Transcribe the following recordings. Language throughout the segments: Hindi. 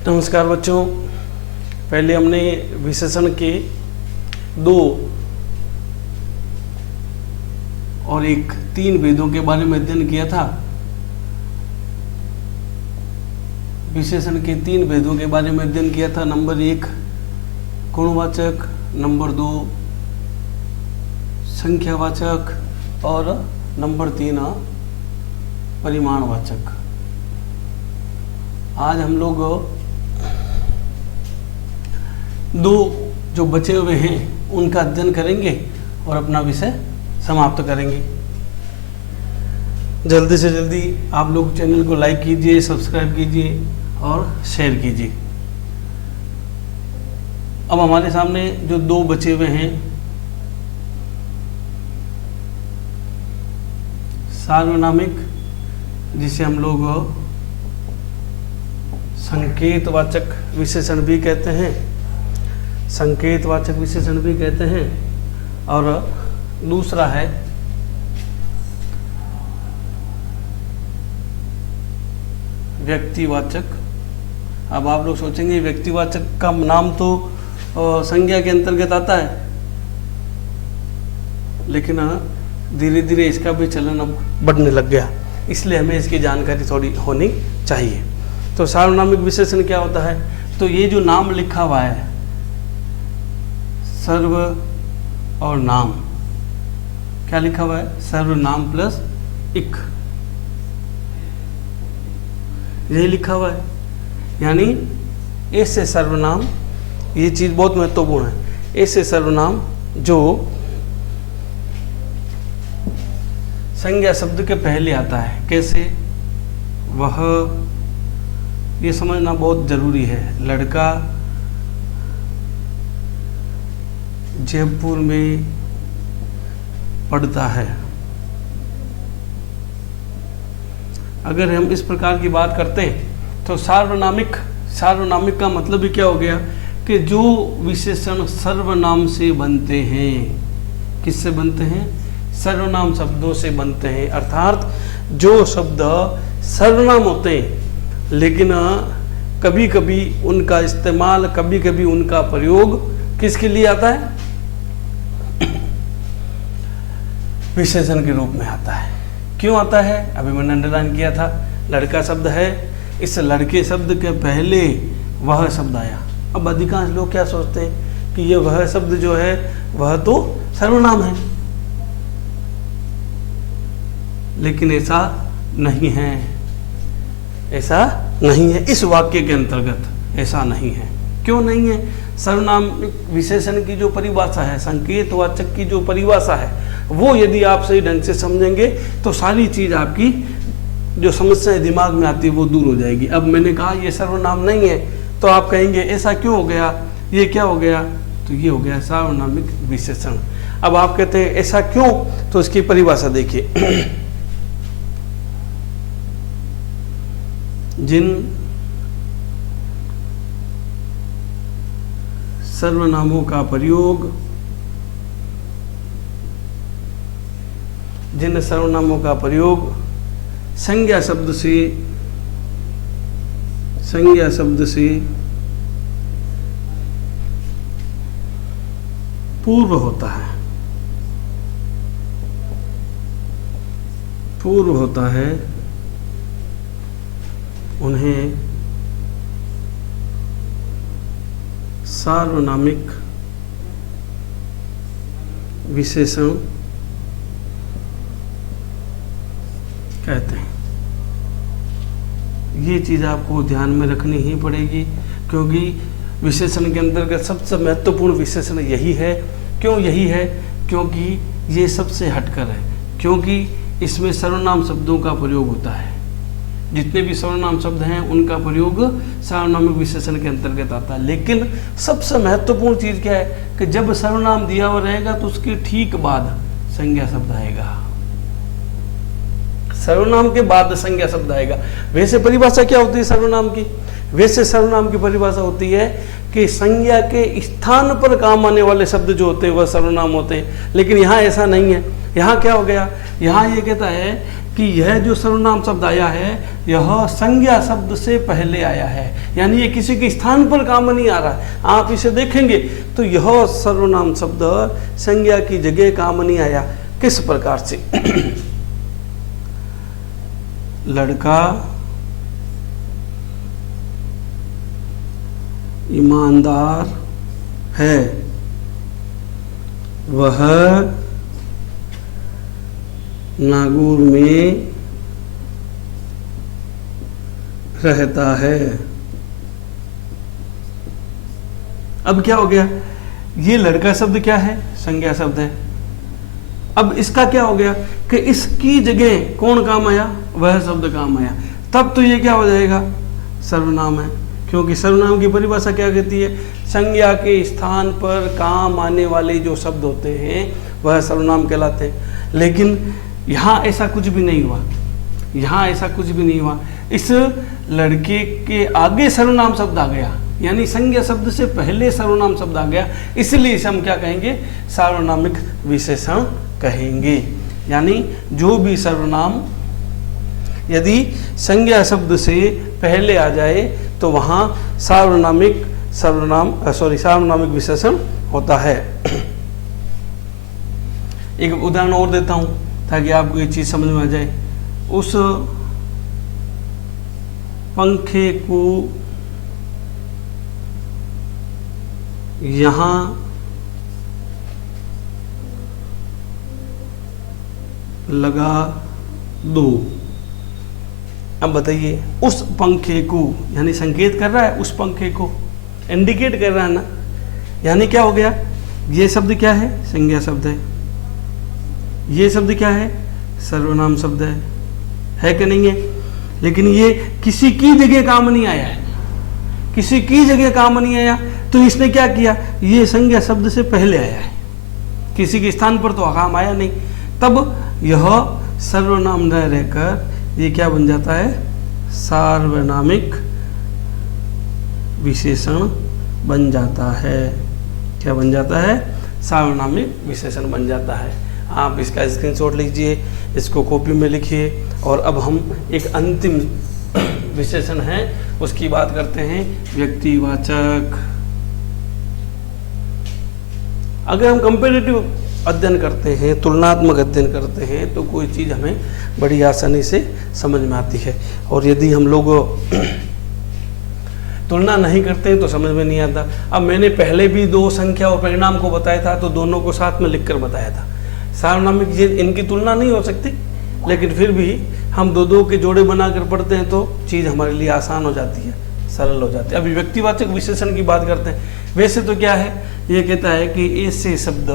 नमस्कार बच्चों। पहले हमने विशेषण के 2 और 3 भेदों के बारे में अध्ययन किया था। विशेषण के 3 भेदों के बारे में अध्ययन किया था। नंबर 1 गुणवाचक, नंबर 2 संख्यावाचक और नंबर 3 परिमाणवाचक। आज हम लोग 2 जो बचे हुए हैं उनका अध्ययन करेंगे और अपना विषय समाप्त करेंगे। जल्दी से जल्दी आप लोग चैनल को लाइक कीजिए, सब्सक्राइब कीजिए और शेयर कीजिए। अब हमारे सामने जो 2 बचे हुए हैं, सार्वनामिक जिसे हम लोग संकेतवाचक विशेषण भी कहते हैं, संकेतवाचक विशेषण भी कहते हैं, और दूसरा है व्यक्तिवाचक। अब आप लोग सोचेंगे व्यक्तिवाचक का नाम तो संज्ञा के अंतर्गत आता है, लेकिन धीरे धीरे इसका भी चलन अब बढ़ने लग गया, इसलिए हमें इसकी जानकारी थोड़ी होनी चाहिए। तो सार्वनामिक विशेषण क्या होता है? तो ये जो नाम लिखा हुआ है, सर्व और नाम, क्या लिखा हुआ है? सर्वनाम प्लस इक, यही लिखा हुआ है। यानी ऐसे सर्वनाम, ये चीज बहुत महत्वपूर्ण है, ऐसे सर्वनाम जो संज्ञा शब्द के पहले आता है। कैसे? वह, ये समझना बहुत जरूरी है। लड़का जयपुर में पढ़ता है। अगर हम इस प्रकार की बात करते हैं तो सार्वनामिक का मतलब ही क्या हो गया कि जो विशेषण सर्वनाम से बनते हैं। किससे बनते हैं? सर्वनाम शब्दों से बनते हैं। अर्थात जो शब्द सर्वनाम होते हैं लेकिन कभी कभी उनका इस्तेमाल, कभी कभी उनका प्रयोग किसके लिए आता है? विशेषण के रूप में आता है। क्यों आता है? अभी मैंने अंडरलाइन किया था। लड़का शब्द है, इस लड़के शब्द के पहले वह शब्द आया। अब अधिकांश लोग क्या सोचते हैं कि ये वह शब्द जो है वह तो सर्वनाम है, लेकिन ऐसा नहीं है। ऐसा नहीं है। इस वाक्य के अंतर्गत ऐसा नहीं है। क्यों नहीं है? सर्वनाम विशेषण की जो परिभाषा है, संकेतवाचक की जो परिभाषा है, वो यदि आप सही ढंग से समझेंगे तो सारी चीज आपकी जो समस्याएं दिमाग में आती है वो दूर हो जाएगी। अब मैंने कहा ये सर्वनाम नहीं है, तो आप कहेंगे ऐसा क्यों हो गया, ये क्या हो गया? तो ये हो गया सार्वनामिक विशेषण। अब आप कहते हैं ऐसा क्यों, तो इसकी परिभाषा देखिए। जिन सर्वनामों का प्रयोग, जिन सर्वनामों का प्रयोग संज्ञा शब्द से पूर्व होता है, उन्हें सार्वनामिक विशेषण कहते हैं। ये चीज़ आपको ध्यान में रखनी ही पड़ेगी, क्योंकि विशेषण के अंतर्गत सबसे महत्वपूर्ण विशेषण यही है। क्यों यही है? क्योंकि ये सबसे हटकर है, क्योंकि इसमें सर्वनाम शब्दों का प्रयोग होता है। जितने भी सर्वनाम शब्द हैं उनका प्रयोग सार्वनामिक विशेषण के अंतर्गत आता है। लेकिन सबसे महत्वपूर्ण चीज क्या है कि जब सर्वनाम दिया हुआ रहेगा तो उसके ठीक बाद संज्ञा शब्द आएगा। सर्वनाम के बाद संज्ञा शब्द आएगा। वैसे परिभाषा क्या होती है सर्वनाम की? वैसे सर्वनाम की परिभाषा होती है कि संज्ञा के स्थान पर काम आने वाले शब्द जो होते हैं वह सर्वनाम होते हैं। लेकिन यहाँ ऐसा नहीं है। यहाँ क्या हो गया? यहाँ ये कहता है कि यह जो सर्वनाम शब्द आया है यह संज्ञा शब्द से पहले आया है, यानी ये किसी के स्थान पर काम नहीं आ रहा है। आप इसे देखेंगे तो यह सर्वनाम शब्द संज्ञा की जगह काम नहीं आया। किस प्रकार से? लड़का ईमानदार है, वह नागौर में रहता है। अब क्या हो गया? ये लड़का शब्द क्या है? संज्ञा शब्द है। अब इसका क्या हो गया कि इसकी जगह कौन काम आया? वह शब्द काम आया। तब तो ये क्या हो जाएगा? सर्वनाम है, क्योंकि सर्वनाम की परिभाषा क्या कहती है? संज्ञा के स्थान पर काम आने वाले जो शब्द होते हैं वह सर्वनाम कहलाते हैं। लेकिन यहाँ ऐसा कुछ भी नहीं हुआ, यहाँ ऐसा कुछ भी नहीं हुआ। इस लड़के के आगे सर्वनाम शब्द आ गया, यानी संज्ञा शब्द से पहले सर्वनाम शब्द आ गया, इसलिए इसे हम क्या कहेंगे? सार्वनामिक विशेषण कहेंगे। यानी जो भी सर्वनाम यदि संज्ञा शब्द से पहले आ जाए तो वहाँ सार्वनामिक विशेषण होता है। एक उदाहरण और देता हूँ ताकि आपको ये चीज़ समझ में आ जाए। उस पंखे को यहाँ लगा दो। अब बताइए, उस पंखे को यानी संकेत कर रहा है, उस पंखे को इंडिकेट कर रहा है ना, यानी क्या हो गया? ये शब्द क्या है? संज्ञा शब्द है। ये शब्द क्या है? सर्वनाम शब्द है कि नहीं है? लेकिन ये किसी की जगह काम नहीं आया है, किसी की जगह काम नहीं आया, तो इसने क्या किया? ये संज्ञा शब्द से पहले आया है, किसी के स्थान पर तो काम आया नहीं। तब यह सर्वनाम न रहकर ये क्या बन जाता है? सार्वनामिक विशेषण बन जाता है। क्या बन जाता है? सार्वनामिक विशेषण बन जाता है। आप इसका स्क्रीनशॉट लीजिए, इसको कॉपी में लिखिए। और अब हम एक अंतिम विशेषण है उसकी बात करते हैं, व्यक्तिवाचक। अगर हम कंपैरेटिव अध्ययन करते हैं, तुलनात्मक अध्ययन करते हैं, तो कोई चीज़ हमें बड़ी आसानी से समझ में आती है। और यदि हम लोग तुलना नहीं करते हैं तो समझ में नहीं आता। अब मैंने पहले भी दो संख्या और परिणाम को बताया था, तो दोनों को साथ में लिखकर बताया था। सार्वनामिक इनकी तुलना नहीं हो सकती, लेकिन फिर भी हम दो के जोड़े बनाकर पढ़ते हैं तो चीज़ हमारे लिए आसान हो जाती है, सरल हो जाती है। अभी व्यक्तिवाचक विशेषण की बात करते हैं। वैसे तो क्या है, ये कहता है कि ऐसे शब्द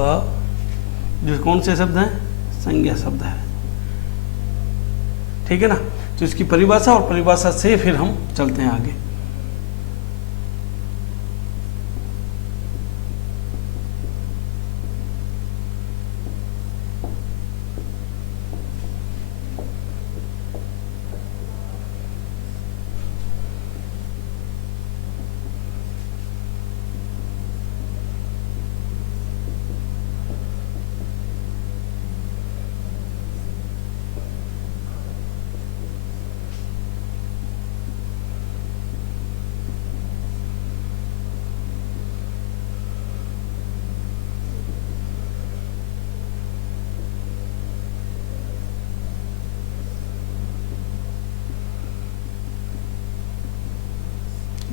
जो कौन से शब्द हैं? संज्ञा शब्द है, ठीक है ना। तो इसकी परिभाषा और परिभाषा से फिर हम चलते हैं आगे।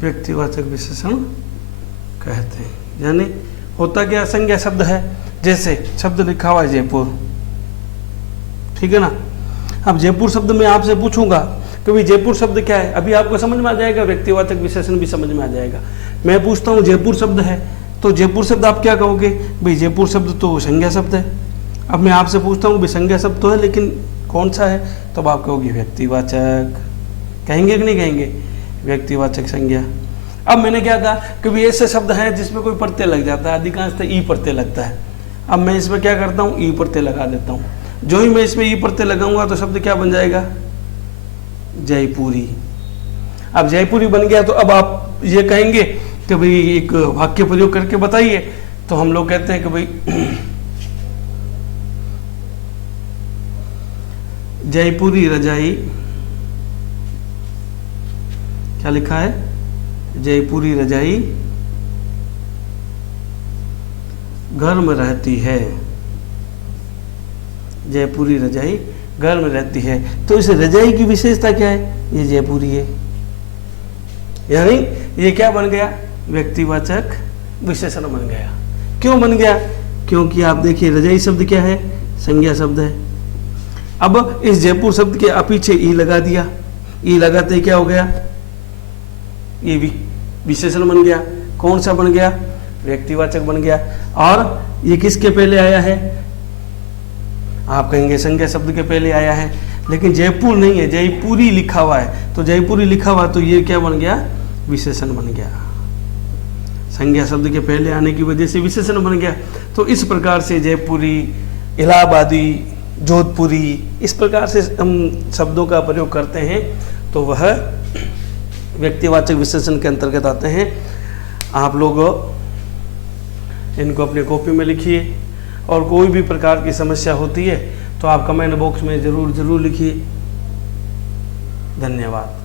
व्यक्तिवाचक विशेषण कहते हैं। यानी होता क्या? संज्ञा शब्द है, जैसे शब्द लिखा हुआ है जयपुर, ठीक है ना। अब जयपुर शब्द मैं आपसे पूछूंगा कि भाई जयपुर शब्द क्या है, अभी आपको समझ में आ जाएगा, व्यक्तिवाचक विशेषण भी समझ में आ जाएगा। मैं पूछता हूँ जयपुर शब्द है, तो जयपुर शब्द आप क्या कहोगे? भाई जयपुर शब्द तो संज्ञा शब्द है। अब मैं आपसे पूछता हूँ भाई संज्ञा शब्द तो है, लेकिन कौन सा है? तो आप कहोगे व्यक्तिवाचक। कहेंगे कि नहीं कहेंगे? व्यक्तिवाचक संज्ञा। अब मैंने क्या कहा कि भी ऐसे शब्द हैं जिसमें कोई प्रत्यय लग जाता है, अधिकांशतः ई प्रत्यय लगता है। अब मैं इसमें क्या करता हूँ? ई प्रत्यय लगा देता हूँ। जो ही मैं इसमें ई प्रत्यय लगाऊंगा तो शब्द क्या बन जाएगा? जयपुरी। अब जयपुरी बन गया तो अब आप ये कहेंगे कि भाई एक वाक्य प्रयोग करके बताइए। तो हम लोग कहते हैं कि भाई जयपुरी रजाई, क्या लिखा है, जयपुरी रजाई गर्म रहती है, जयपुरी रजाई गर्म रहती है। तो इस रजाई की विशेषता क्या है, ये जयपुरी है, यानी ये क्या बन गया, व्यक्तिवाचक विशेषण बन गया। क्यों बन गया, क्योंकि आप देखिए रजाई शब्द क्या है, संज्ञा शब्द है। अब इस जयपुर शब्द के पीछे ई लगा दिया, ई लगाते ही क्या हो गया, ये विशेषण बन गया। कौन सा बन गया, व्यक्तिवाचक बन गया। और ये किसके पहले आया है, आप कहेंगे संज्ञा शब्द के पहले आया है, लेकिन जयपुर नहीं है, जयपुरी लिखा हुआ है। तो जयपुरी लिखा हुआ तो ये क्या बन गया, विशेषण बन गया। संज्ञा शब्द के पहले आने की वजह से विशेषण बन गया। तो इस प्रकार से जयपुरी, इलाहाबादी, जोधपुरी, इस प्रकार से हम शब्दों का प्रयोग करते हैं, तो वह व्यक्तिवाचक विशेषण के अंतर्गत आते हैं। आप लोग इनको अपनी कॉपी में लिखिए, और कोई भी प्रकार की समस्या होती है तो आप कमेंट बॉक्स में ज़रूर लिखिए। धन्यवाद।